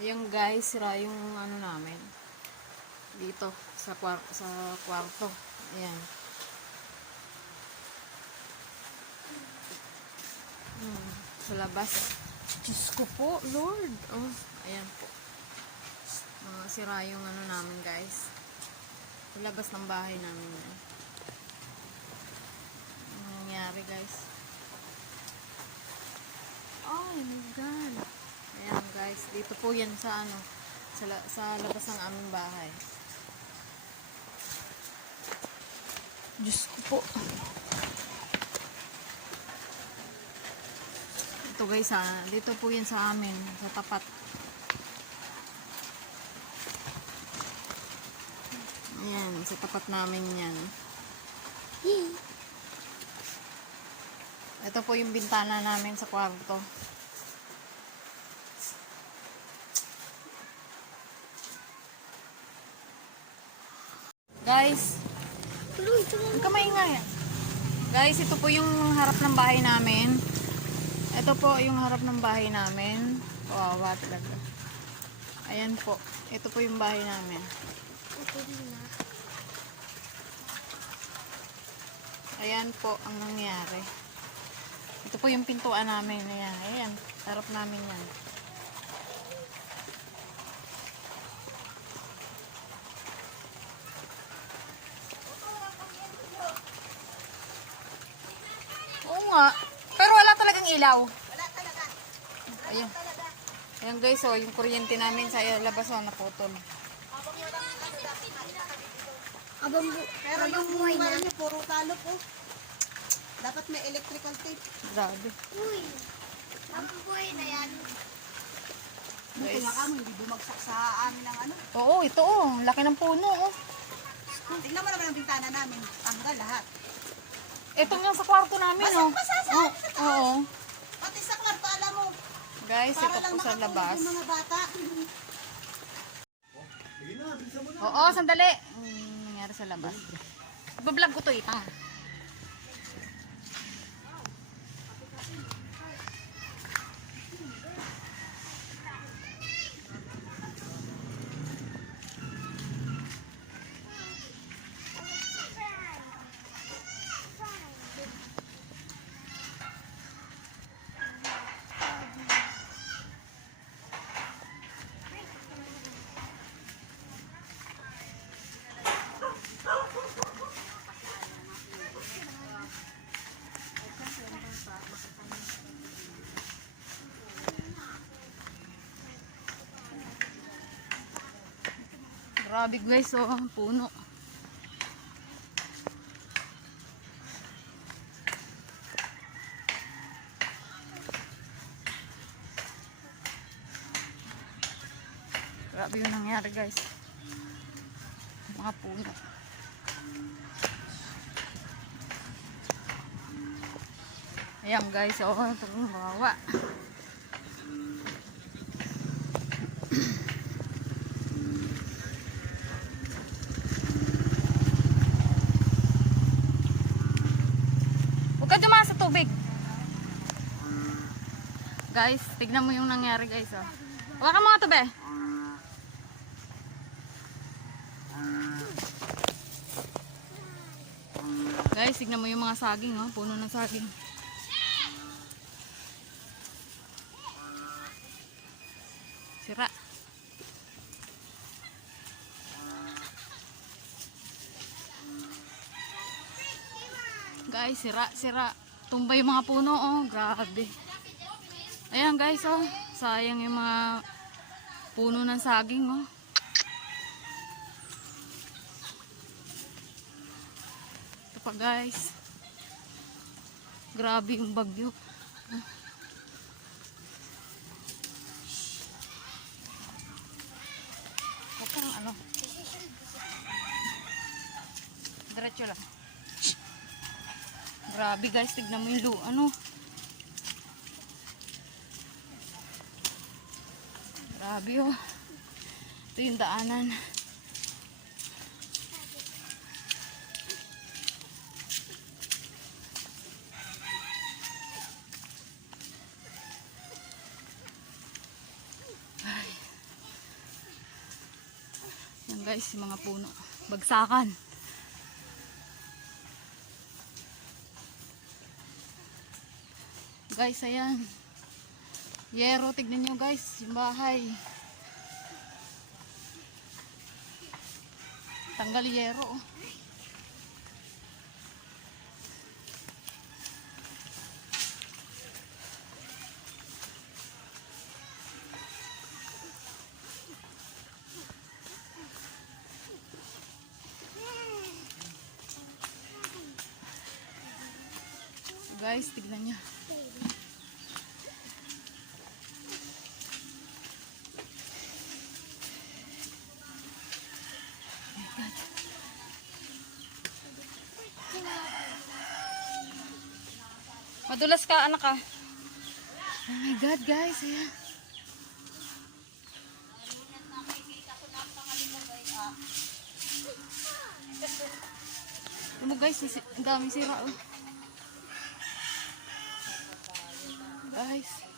Ayan guys, sira yung ano namin. Dito, sa kwarto. Ayan. Sa labas. Diyos ko po, Lord. Oh, ayan po. Sira yung ano namin guys. Sa labas ng bahay namin yan. Ano nangyari guys? Oh my God. Ayan guys, dito po yan sa ano, sa labas ng aming bahay. Diyos ko po. Ito guys dito po yan sa amin, sa tapat. Ayan, sa tapat namin yan. Ito po yung bintana namin sa kwarto. Guys, ang kamay nga yan. Guys, ito po yung harap ng bahay namin. Ito po yung harap ng bahay namin. Kawawa talaga. Ayan po. Ito po yung bahay namin. Ayan po ang nangyari. Ito po yung pintuan namin. Ayan. Ayan. Harap namin yan. Oo nga. Pero wala talagang ilaw. Wala talaga. Ayan. Ayan guys, oh, yung kuryente namin sa labas, oh, naputol. Pero yung buhay niya, puro talo po. Dapat may electrical tape. Grabe. Uy, ang buhay na yan. Buti Guys. nga kamo, hindi bumagsak sa amin ang ano. Oo, ito oh. Laki ng puno, oh. Tingnan mo naman ang bintana namin. Tanggal lahat. Ito nga sa kwarto namin, oh. Basa sa Oh, oo. Pati sa kwarto, alam mo. Guys, Para ito lang po sa makatulog labas. yung mga bata. Oo, sandali. Nangyari sa labas. Ibablog ko to, itang. Grabe guys, oh, puno. Grabe yung nangyari guys. Mga puno. Ayan guys, oh, itong bawa. Huwag ka dumaan sa tubig. Guys, tignan mo yung nangyari guys, oh. Hawakan mo nga to, be. Guys, tignan mo yung mga saging, oh. Puno ng saging. Sira. Guys, sira. Tumba yung mga puno, oh. Grabe. Ayan guys, oh. Sayang yung mga puno ng saging, oh. Ito pa guys. Grabe yung bagyo. Huwag kang ano. Diretso lang. Grabe guys, tignan mo yung ano. Grabe, oh. Ito yung daanan. Ay. Ayan guys, yung mga puno. Bagsakan. Guys, ayan. Yero, tignan nyo guys, yung bahay. Tanggal yero. Oh. Guys, tignan nyo. Madulas ka, anak ka. Oh my God, guys. Ayan. Alam mo guys, ang dami sira. Oh. Guys.